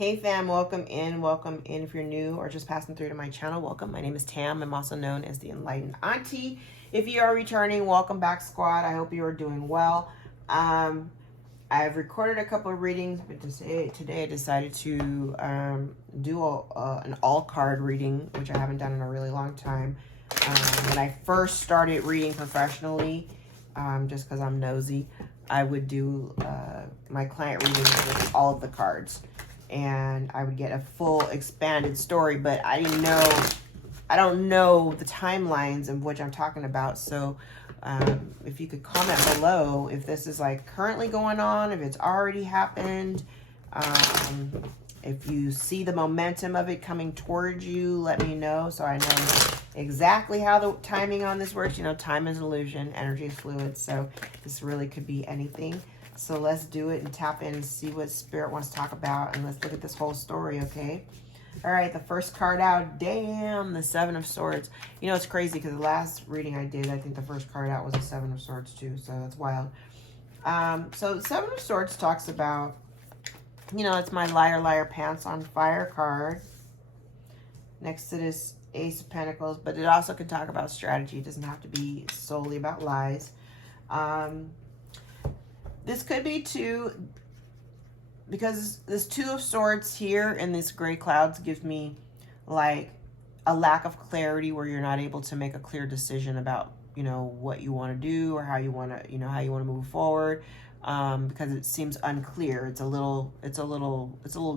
Hey fam, welcome in. Welcome in. If you're new or just passing through to my channel, welcome. My name is Tam. I'm also known as the Enlightened Auntie. If you are returning, welcome back, squad. I hope you are doing well. I've recorded a couple of readings, but today I decided to do an all card reading, which I haven't done in a really long time. When I first started reading professionally, just because I'm nosy, I would do my client readings with all of the cards. And I would get a full expanded story, but I don't know the timelines of which I'm talking about. So if you could comment below if this is like currently going on, if it's already happened, if you see the momentum of it coming towards you, let me know so I know exactly how the timing on this works. You know, time is an illusion, energy is fluid, so this really could be anything. So let's do it and tap in and see what Spirit wants to talk about. And let's look at this whole story, okay? All right, the first card out. Damn, the Seven of Swords. You know, it's crazy because the last reading I did, I think the first card out was the Seven of Swords too. So that's wild. So the Seven of Swords talks about, you know, it's my liar, liar, pants on fire card. Next to this Ace of Pentacles. But it also can talk about strategy. It doesn't have to be solely about lies. This could be too, because this Two of Swords here in this gray clouds gives me like a lack of clarity where you're not able to make a clear decision about, you know, what you want to do or how you want to, you know, how you want to move forward, because it seems unclear. It's a little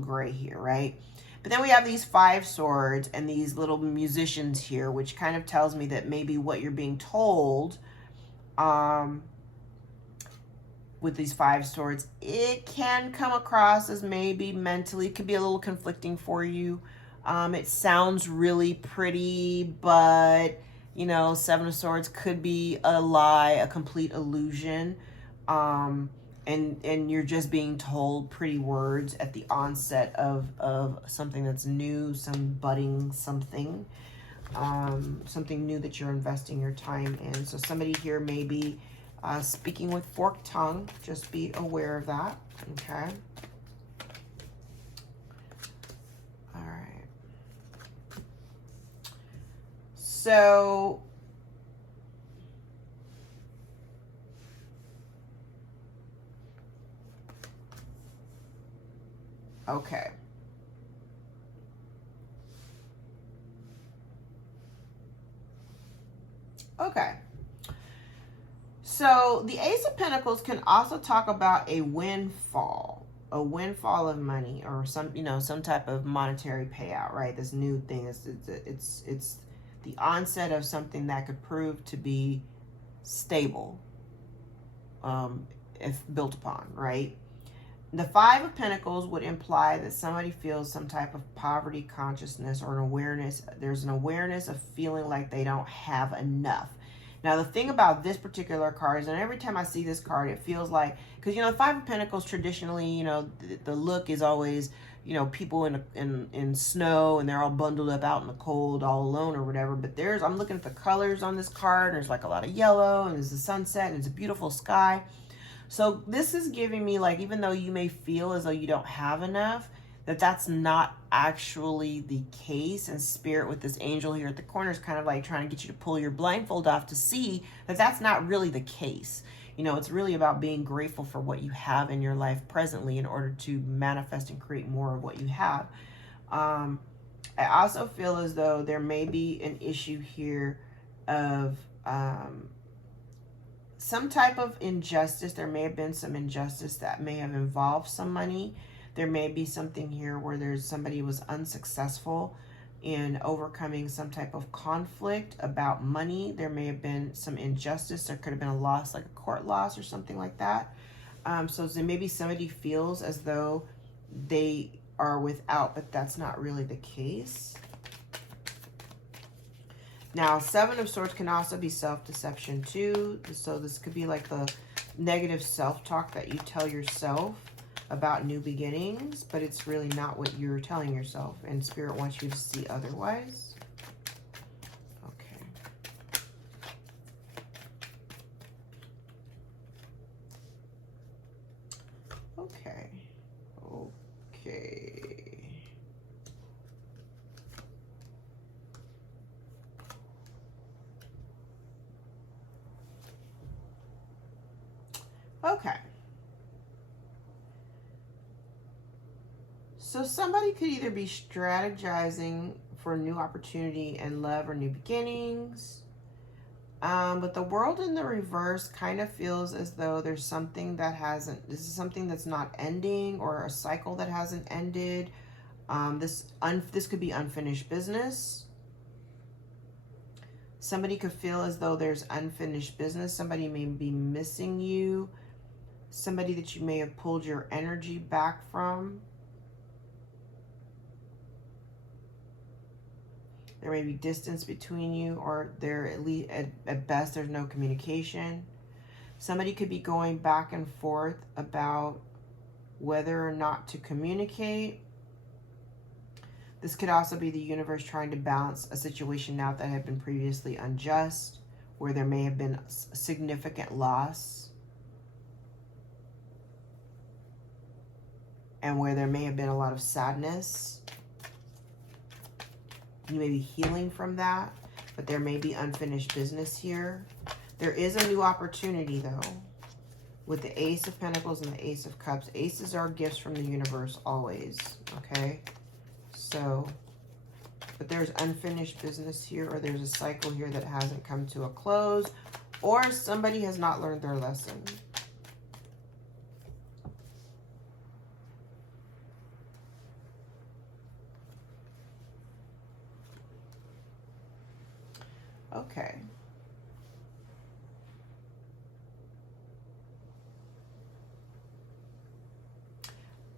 gray here, right? But then we have these Five Swords and these little musicians here, which kind of tells me that maybe what you're being told, with these Five Swords, it can come across as maybe mentally, it could be a little conflicting for you. It sounds really pretty, but, you know, Seven of Swords could be a lie, a complete illusion. And you're just being told pretty words at the onset of something that's new, some budding something, something new that you're investing your time in. So somebody here may be speaking with forked tongue. Just be aware of that. Okay. All right. So okay. Okay. So the Ace of Pentacles can also talk about a windfall of money, or some, you know, some type of monetary payout, right? This new thing is it's the onset of something that could prove to be stable, if built upon, right? The Five of Pentacles would imply that somebody feels some type of poverty consciousness or an awareness. There's an awareness of feeling like they don't have enough. Now, the thing about this particular card is, and every time I see this card, it feels like, because, you know, the Five of Pentacles traditionally, you know, the look is always, you know, people in snow and they're all bundled up out in the cold, all alone or whatever. But I'm looking at the colors on this card, and there's like a lot of yellow, and there's the sunset, and it's a beautiful sky. So this is giving me, like, even though you may feel as though you don't have enough, that's not actually the case. And Spirit with this angel here at the corner is kind of like trying to get you to pull your blindfold off to see that that's not really the case. You know, it's really about being grateful for what you have in your life presently in order to manifest and create more of what you have. I also feel as though there may be an issue here of some type of injustice. There may have been some injustice that may have involved some money. There may be something here where somebody was unsuccessful in overcoming some type of conflict about money. There may have been some injustice. There could have been a loss, like a court loss or something like that. So maybe somebody feels as though they are without, but that's not really the case. Now, Seven of Swords can also be self-deception too. So this could be like the negative self-talk that you tell yourself about new beginnings, but it's really not what you're telling yourself, and Spirit wants you to see otherwise. Okay. Okay. Okay. So somebody could either be strategizing for a new opportunity in love or new beginnings. But the world in the reverse kind of feels as though there's something that hasn't, this is something that's not ending, or a cycle that hasn't ended. This could be unfinished business. Somebody could feel as though there's unfinished business. Somebody may be missing you. Somebody that you may have pulled your energy back from. There may be distance between you, or there at least at best there's no communication. Somebody could be going back and forth about whether or not to communicate. This could also be the universe trying to balance a situation out that had been previously unjust, where there may have been significant loss, and where there may have been a lot of sadness. You may be healing from that, but there may be unfinished business here. There is a new opportunity, though, with the Ace of Pentacles and the Ace of Cups. Aces are gifts from the universe always, okay? So, but there's unfinished business here, or there's a cycle here that hasn't come to a close, or somebody has not learned their lesson. Okay.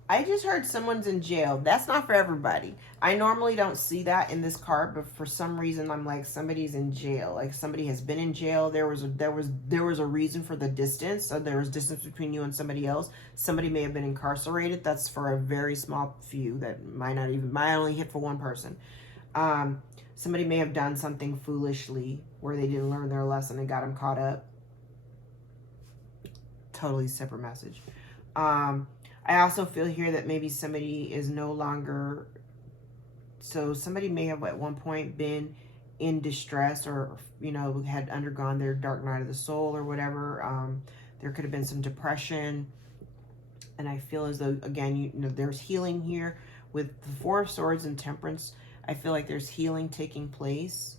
I just heard someone's in jail. That's not for everybody. I normally don't see that in this card, but for some reason I'm like, somebody's in jail. Like somebody has been in jail. There was a reason for the distance. So there was distance between you and somebody else. Somebody may have been incarcerated. That's for a very small few. That might only hit for one person. Somebody may have done something foolishly where they didn't learn their lesson and got them caught up. Totally separate message. I also feel here that maybe somebody is no longer, so somebody may have at one point been in distress, or, you know, had undergone their dark night of the soul or whatever. There could have been some depression. And I feel as though, again, you know, there's healing here with the Four of Swords and Temperance. I feel like there's healing taking place.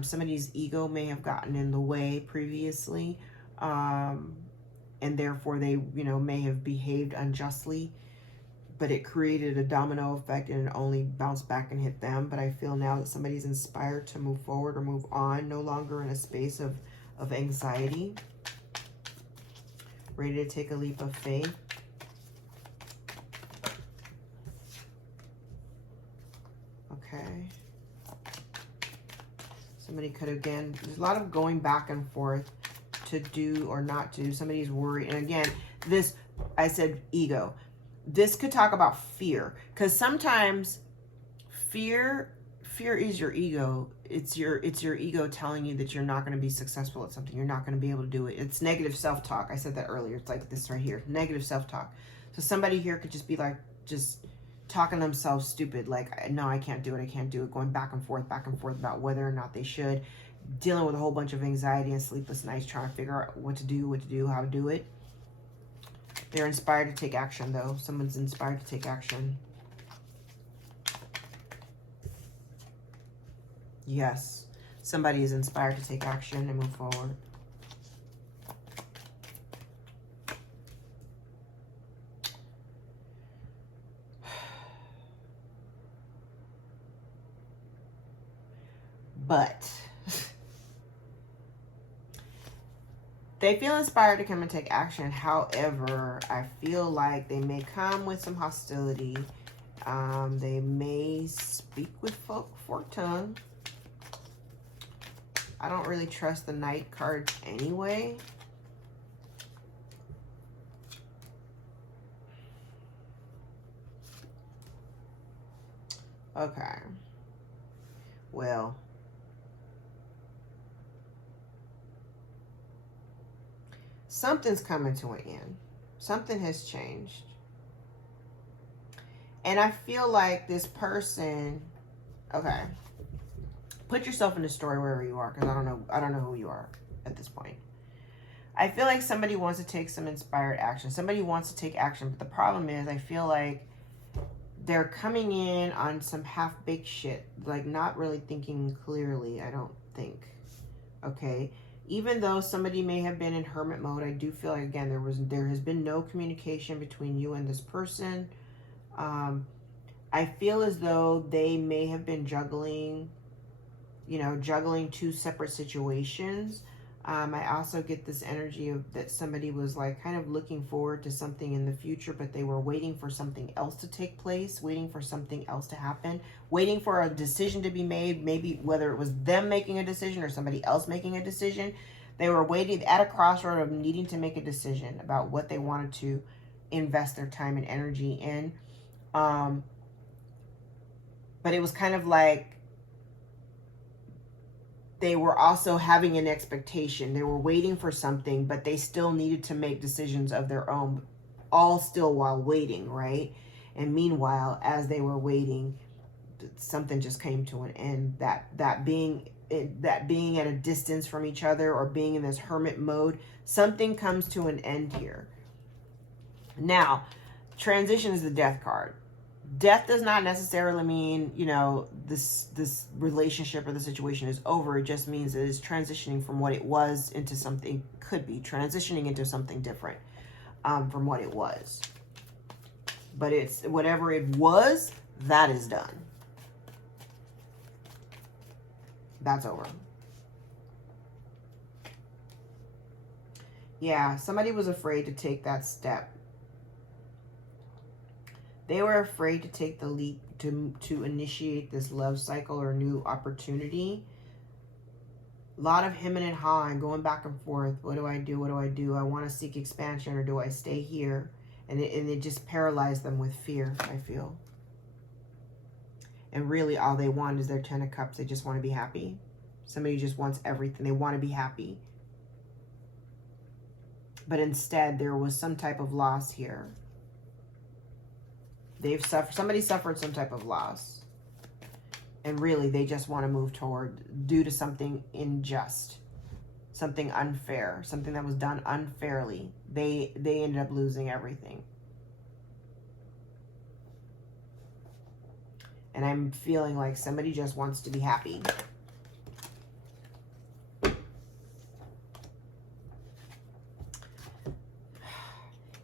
Somebody's ego may have gotten in the way previously. And therefore they, you know, may have behaved unjustly, but it created a domino effect and it only bounced back and hit them. But I feel now that somebody's inspired to move forward or move on, no longer in a space of anxiety, ready to take a leap of faith. Okay. Somebody could, again, there's a lot of going back and forth to do or not do. Somebody's worried. And again, this, I said ego. This could talk about fear, because sometimes fear is your ego. It's your ego telling you that you're not going to be successful at something. You're not going to be able to do it. It's negative self-talk. I said that earlier. It's like this right here, negative self-talk. So somebody here could just be like, just talking themselves stupid. Like, no, I can't do it. I can't do it. Going back and forth about whether or not they should. Dealing with a whole bunch of anxiety and sleepless nights, trying to figure out what to do, how to do it. They're inspired to take action, though. Someone's inspired to take action. Yes. Somebody is inspired to take action and move forward. But they feel inspired to come and take action. However, I feel like they may come with some hostility. They may speak with forked tongue. I don't really trust the Knight card anyway. Okay. Well, something's coming to an end. Something has changed. And I feel like this person, okay, put yourself in the story wherever you are, because I don't know who you are at this point. I feel like somebody wants to take some inspired action. Somebody wants to take action, but the problem is I feel like they're coming in on some half-baked shit, like not really thinking clearly, I don't think. Okay, even though somebody may have been in hermit mode, I do feel like, again, there has been no communication between you and this person. I feel as though they may have been juggling, you know, juggling two separate situations. I also get this energy of that somebody was like kind of looking forward to something in the future, but they were waiting for something else to take place, waiting for something else to happen, waiting for a decision to be made, maybe whether it was them making a decision or somebody else making a decision. They were waiting at a crossroad of needing to make a decision about what they wanted to invest their time and energy in. But it was kind of like they were also having an expectation. They were waiting for something, but they still needed to make decisions of their own, all still while waiting, right? And meanwhile, as they were waiting, something just came to an end. That being at a distance from each other, or being in this hermit mode, something comes to an end here. Now, transition is the death card. Death does not necessarily mean, you know, this relationship or the situation is over. It just means it is transitioning from what it was into something, could be transitioning into something different from what it was. But it's whatever it was, that is done. That's over. Yeah, somebody was afraid to take that step. They were afraid to take the leap to initiate this love cycle or new opportunity. A lot of him and ha and going back and forth. What do I do? What do I do? I want to seek expansion, or do I stay here? And it just paralyzed them with fear, I feel. And really all they want is their 10 of Cups. They just want to be happy. Somebody just wants everything. They want to be happy. But instead there was some type of loss here. Somebody suffered some type of loss. And really, they just want to move toward, due to something unjust, something unfair, something that was done unfairly. They ended up losing everything. And I'm feeling like somebody just wants to be happy.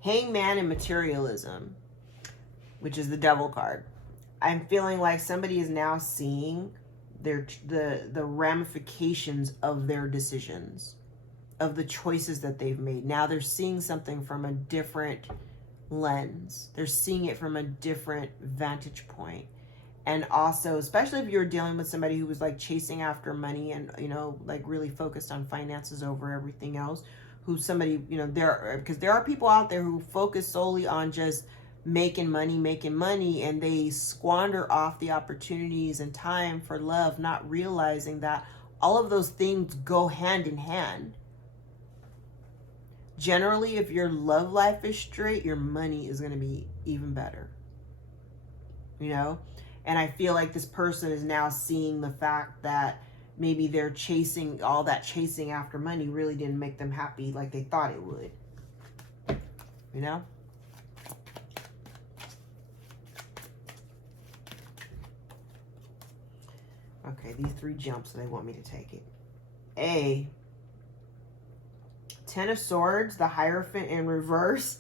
Hangman and materialism, which is the Devil card. I'm feeling like somebody is now seeing the ramifications of their decisions, of the choices that they've made. Now they're seeing something from a different lens. They're seeing it from a different vantage point. And also, especially if you're dealing with somebody who was like chasing after money and, you know, like really focused on finances over everything else, who's somebody, you know, because there are people out there who focus solely on just making money, and they squander off the opportunities and time for love, not realizing that all of those things go hand in hand. Generally, if your love life is straight, your money is going to be even better. You know? And I feel like this person is now seeing the fact that maybe they're chasing, all that chasing after money really didn't make them happy like they thought it would. You know? Okay, these 3 jumps, so they want me to take it. A, 10 of Swords, the Hierophant in reverse,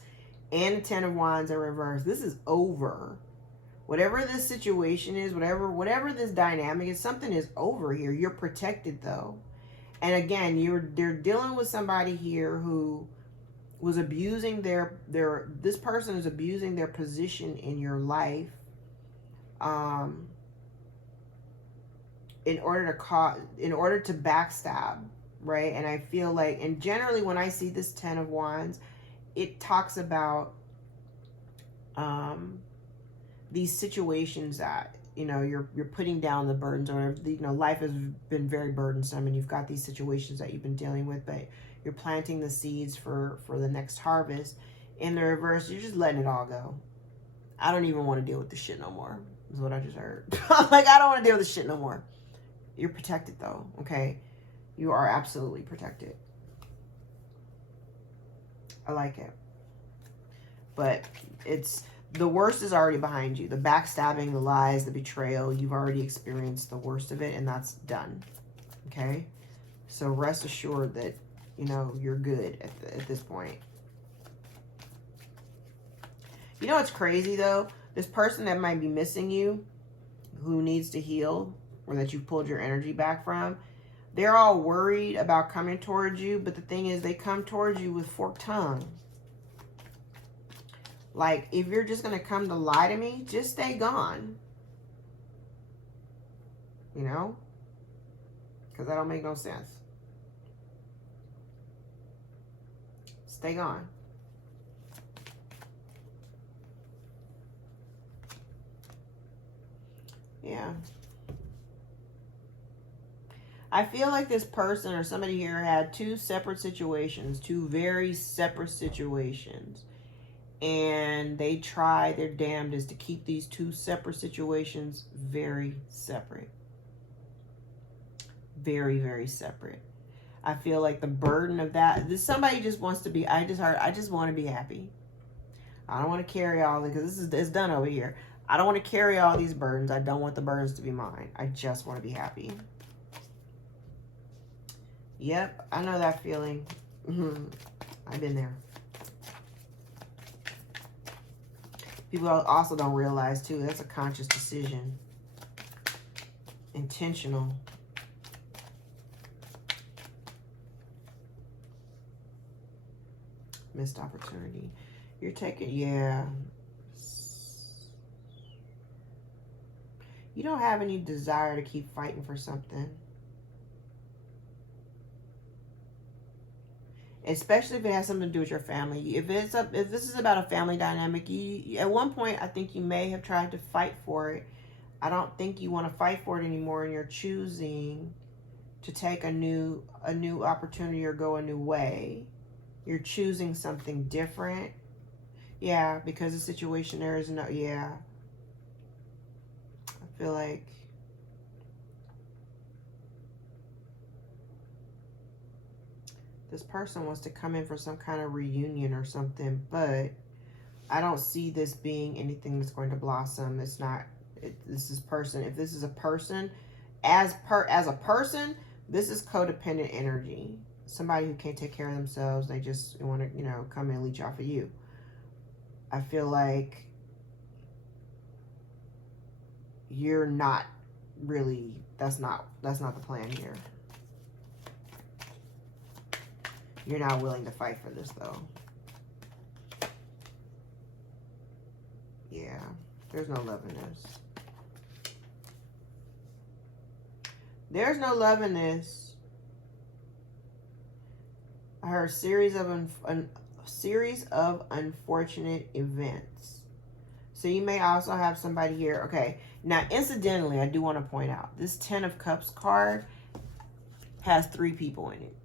and the 10 of Wands in reverse. This is over. Whatever this situation is, whatever this dynamic is, something is over here. You're protected, though. And again, they're dealing with somebody here who was abusing this person is abusing their position in your life. In order to backstab, right? And I feel like, and generally when I see this 10 of Wands, it talks about these situations that, you know, you're putting down the burdens, or, you know, life has been very burdensome and you've got these situations that you've been dealing with, but you're planting the seeds for the next harvest. In the reverse, you're just letting it all go. I don't even want to deal with this shit no more, is what I just heard. Like, I don't want to deal with this shit no more. You're protected, though, okay? You are absolutely protected. I like it. But it's The worst is already behind you. The backstabbing, the lies, the betrayal, you've already experienced the worst of it, and that's done. Okay? So rest assured that, you know, you're good at this point. You know what's crazy, though? This person that might be missing you, who needs to heal, or that you've pulled your energy back from, they're all worried about coming towards you, but the thing is, they come towards you with forked tongue. Like, if you're just going to come to lie to me, just stay gone. You know? Because that don't make no sense. Stay gone. Yeah. I feel like this person or somebody here had two separate situations, two very separate situations. And they try their damnedest to keep these two separate situations very separate. Very, very separate. I feel like the burden of that, somebody just wants to be, I just want to be happy. I don't want to carry all, because it's done over here. I don't want to carry all these burdens. I don't want the burdens to be mine. I just want to be happy. Yep, I know that feeling. I've been there. People also don't realize, too, that's a conscious decision. Intentional. Missed opportunity. You're taking, yeah. You don't have any desire to keep fighting for something. Especially if it has something to do with your family. If this is about a family dynamic, at one point I think you may have tried to fight for it. I don't think you want to fight for it anymore, and you're choosing to take a new opportunity or go a new way. You're choosing something different. Yeah, because the situation there is no, yeah. I feel like this person wants to come in for some kind of reunion or something, but I don't see this being anything that's going to blossom. It's not, this is person. If this is a person, as a person, this is codependent energy. Somebody who can't take care of themselves. They just want to, you know, come and leech off of you. I feel like you're not really, that's not the plan here. You're not willing to fight for this, though. Yeah, there's no love in this. There's no love in this. I heard a series of unfortunate events. So you may also have somebody here. Okay, now incidentally, I do want to point out this 10 of Cups card has 3 people in it.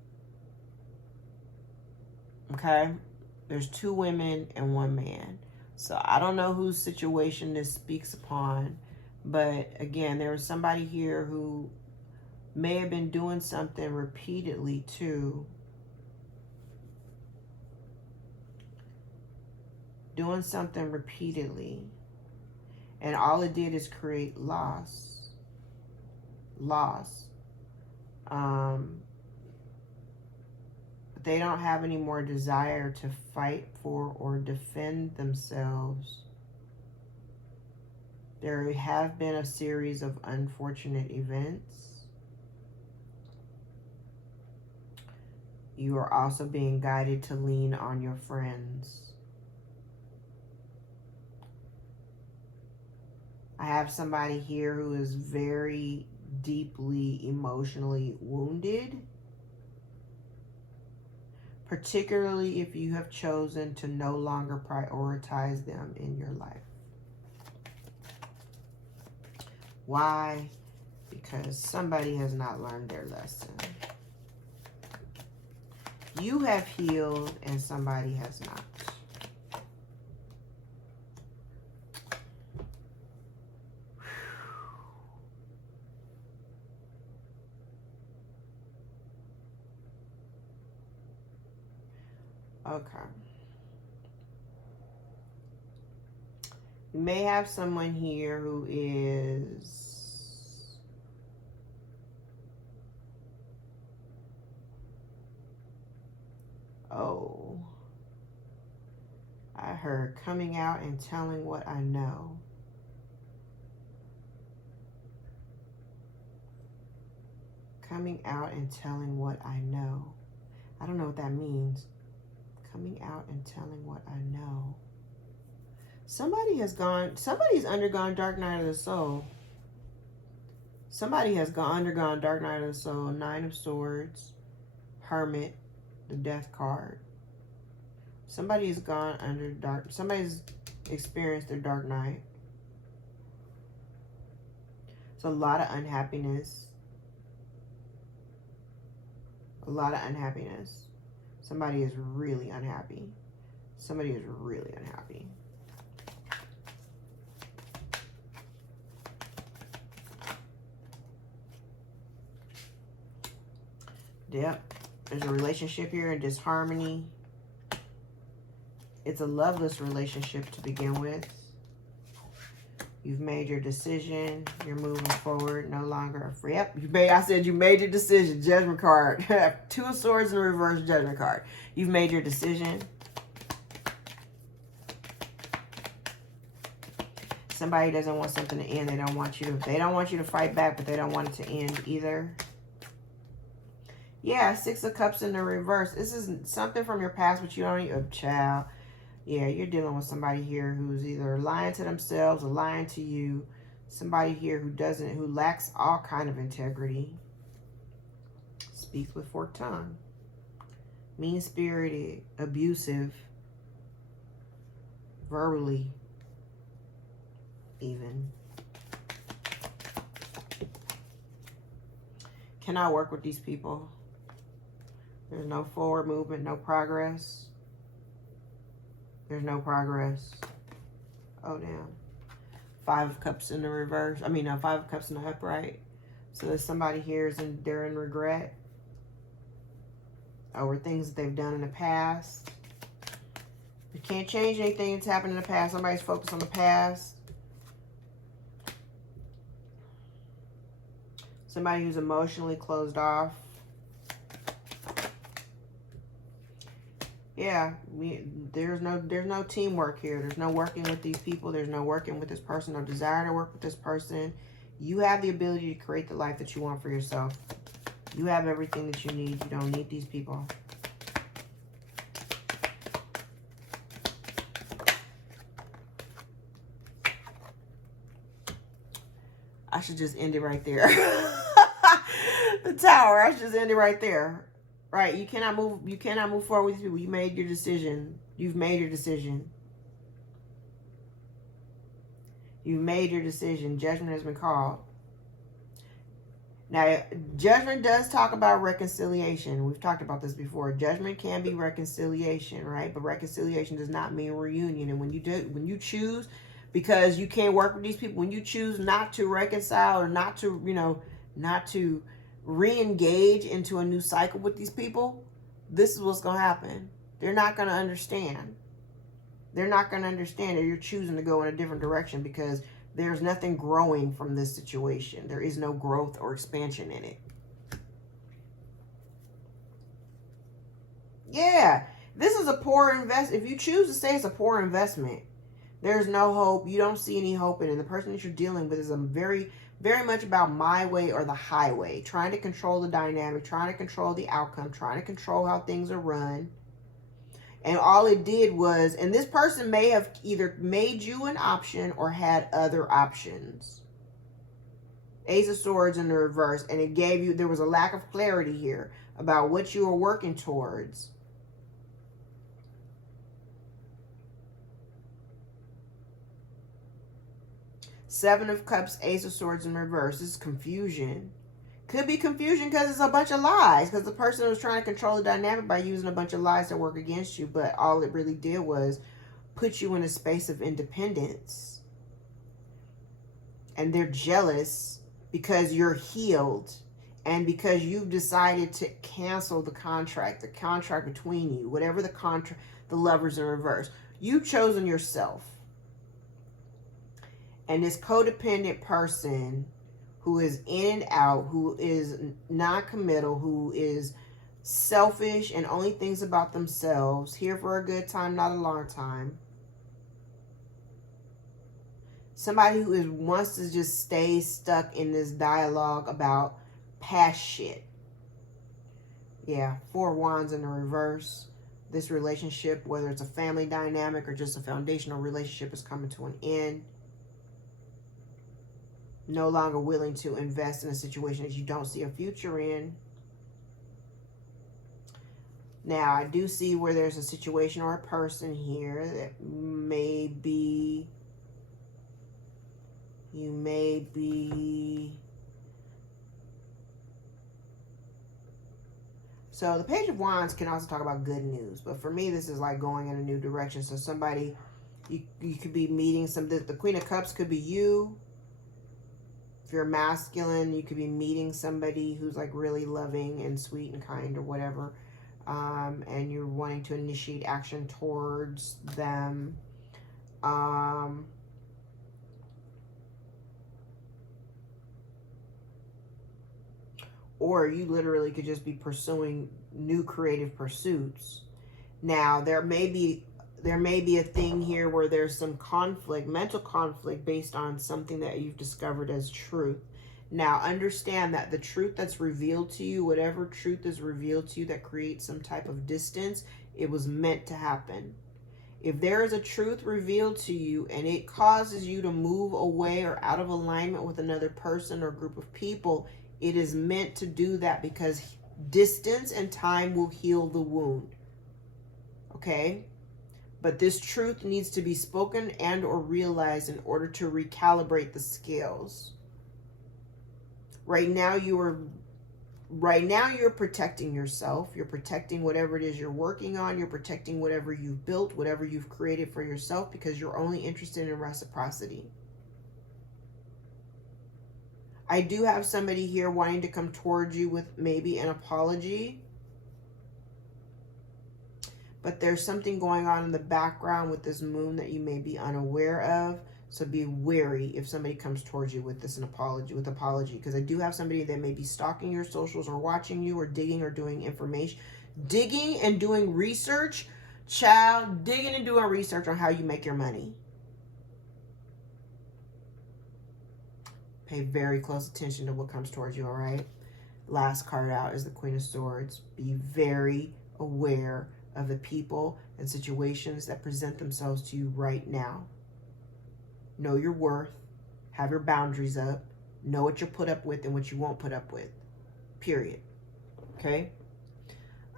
Okay, there's 2 women and 1 man. So I don't know whose situation this speaks upon, but again, there was somebody here who may have been doing something repeatedly too. Doing something repeatedly. And all it did is create loss. Loss. But they don't have any more desire to fight for or defend themselves. There have been a series of unfortunate events. You are also being guided to lean on your friends. I have somebody here who is very deeply emotionally wounded, particularly if you have chosen to no longer prioritize them in your life. Why? Because somebody has not learned their lesson. You have healed and somebody has not. Okay. You may have someone here who is... Oh, I heard coming out and telling what I know. Coming out and telling what I know. I don't know what that means. Coming out and telling what I know. Somebody's undergone dark night of the soul. Somebody has undergone dark night of the soul. Nine of Swords, Hermit, the Death card. Somebody's gone under dark. Somebody's experienced their dark night. It's a lot of unhappiness. A lot of unhappiness. Somebody is really unhappy. Somebody is really unhappy. Yep. There's a relationship here in disharmony. It's a loveless relationship to begin with. You've made your decision. You're moving forward. No longer afraid. Yep. I said you made your decision. Judgment card. Two of Swords in reverse, Judgment card. You've made your decision. Somebody doesn't want something to end. They don't want you to fight back, but they don't want it to end either. Yeah, Six of Cups in the reverse. This is something from your past, but you don't need a child. Yeah, you're dealing with somebody here who's either lying to themselves or lying to you. Somebody here who lacks all kind of integrity. Speaks with forked tongue. Mean-spirited, abusive, verbally, even. Cannot work with these people. There's no forward movement, no progress. There's no progress. Oh, damn. Five of Cups in the reverse. I mean, no, Five of Cups in the upright. So there's somebody here, they're in regret over things that they've done in the past. You can't change anything that's happened in the past. Somebody's focused on the past. Somebody who's emotionally closed off. Yeah, there's no teamwork here. There's no working with these people. There's no working with this person. No desire to work with this person. You have the ability to create the life that you want for yourself. You have everything that you need. You don't need these people. I should just end it right there. The Tower. I should just end it right there. Right, you cannot move forward with people. You made your decision. You've made your decision. You've made your decision. Judgment has been called. Now, judgment does talk about reconciliation. We've talked about this before. Judgment can be reconciliation, right? But reconciliation does not mean reunion. And when you choose, because you can't work with these people, when you choose not to reconcile or not to, not to re-engage into a new cycle with these people, this is what's going to happen. They're not going to understand. They're not going to understand that you're choosing to go in a different direction because there's nothing growing from this situation. There is no growth or expansion in it. Yeah, this is a poor investment. If you choose to say it's a poor investment, there's no hope. You don't see any hope in it. And the person that you're dealing with is a very much about my way or the highway, trying to control the dynamic, trying to control the outcome, trying to control how things are run. And all it did was, and this person may have either made you an option or had other options. Ace of Swords in the reverse, and it gave you, there was a lack of clarity here about what you were working towards. Seven of Cups, Ace of Swords in reverse. This is confusion. Could be confusion because it's a bunch of lies. Because the person was trying to control the dynamic by using a bunch of lies that work against you. But all it really did was put you in a space of independence. And they're jealous because you're healed. And because you've decided to cancel the contract between you. Whatever the contract, the Lovers in reverse. You've chosen yourself. And this codependent person who is in and out, who is non-committal, who is selfish and only thinks about themselves, here for a good time, not a long time. Somebody who wants to just stay stuck in this dialogue about past shit. Yeah, 4 Wands in the reverse. This relationship, whether it's a family dynamic or just a foundational relationship, is coming to an end. No longer willing to invest in a situation that you don't see a future in. Now, I do see where there's a situation or a person here that may be, you may be. So the Page of Wands can also talk about good news, but for me, this is like going in a new direction. So somebody, you could be meeting the Queen of Cups could be you. If you're masculine, you could be meeting somebody who's like really loving and sweet and kind or whatever. And you're wanting to initiate action towards them. Or you literally could just be pursuing new creative pursuits. Now, there may be a thing here where there's some conflict, mental conflict, based on something that you've discovered as truth. Now, understand that the truth that's revealed to you, whatever truth is revealed to you that creates some type of distance, it was meant to happen. If there is a truth revealed to you and it causes you to move away or out of alignment with another person or group of people, it is meant to do that because distance and time will heal the wound. Okay? But this truth needs to be spoken and or realized in order to recalibrate the scales. Right now you're protecting yourself. You're protecting whatever it is you're working on. You're protecting whatever you've built, whatever you've created for yourself, because you're only interested in reciprocity. I do have somebody here wanting to come towards you with maybe an apology. But there's something going on in the background with this moon that you may be unaware of. So be wary if somebody comes towards you with apology. Because I do have somebody that may be stalking your socials or watching you or digging or doing information. Digging and doing research. Child, digging and doing research on how you make your money. Pay very close attention to what comes towards you, all right? Last card out is the Queen of Swords. Be very aware of the people and situations that present themselves to you right now. Know your worth. Have your boundaries up. Know what you'll put up with and what you won't put up with. Period. Okay?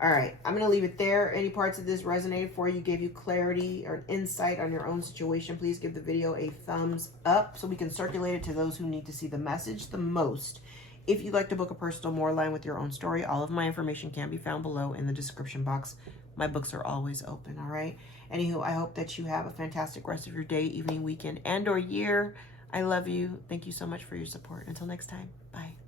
All right. I'm going to leave it there. Any parts of this resonated for you, gave you clarity or insight on your own situation, please give the video a thumbs up so we can circulate it to those who need to see the message the most. If you'd like to book a personal more aligned with your own story, all of my information can be found below in the description box. My books are always open, all right? Anywho, I hope that you have a fantastic rest of your day, evening, weekend, and or year. I love you. Thank you so much for your support. Until next time, bye.